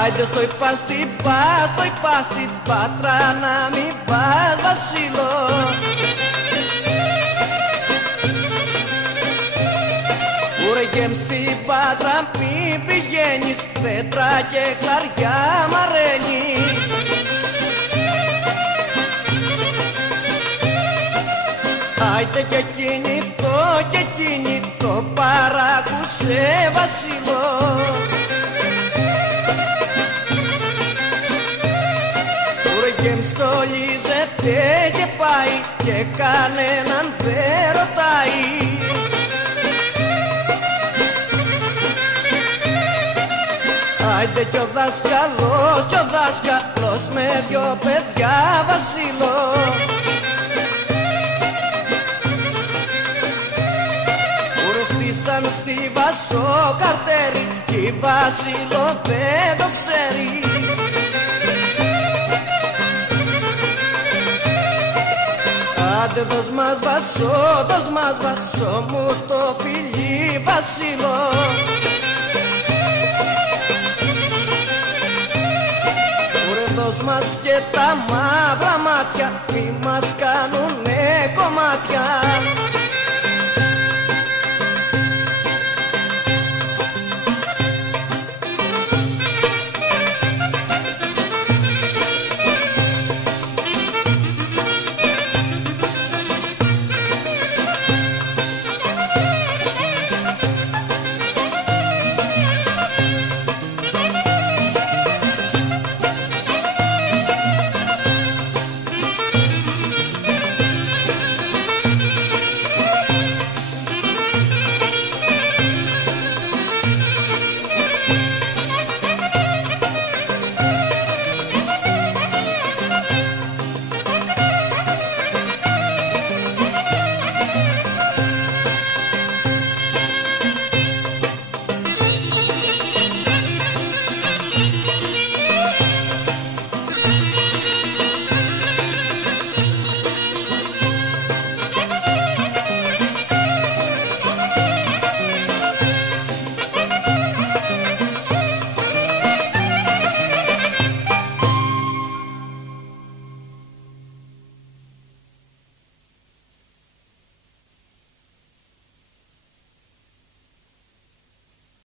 Άιντε στο είπα στην Πάτρα να μην πας Βασίλο. Ούρεγεμ στην Πάτρα μην πηγαίνεις, πέτρα και κλαριά μαραίνεις. Άιντε και κινητό παράκουσε Βασίλο. Ούρεγεμ στολίζεται και πάει και κανέναν δεν ρωτάει. Άιντε κι ο δάσκαλος με δυο παιδιά Βασίλο. Ουρεστήσαν στη Βασοκαρτέρη κι Βασίλο δεν το ξέρει. Άντε δώσ' μας Βασό μου το φιλί Βασίλο. Δώσ' μας και τα μαύρα μάτια, μη μας κάνουνε κομμάτια.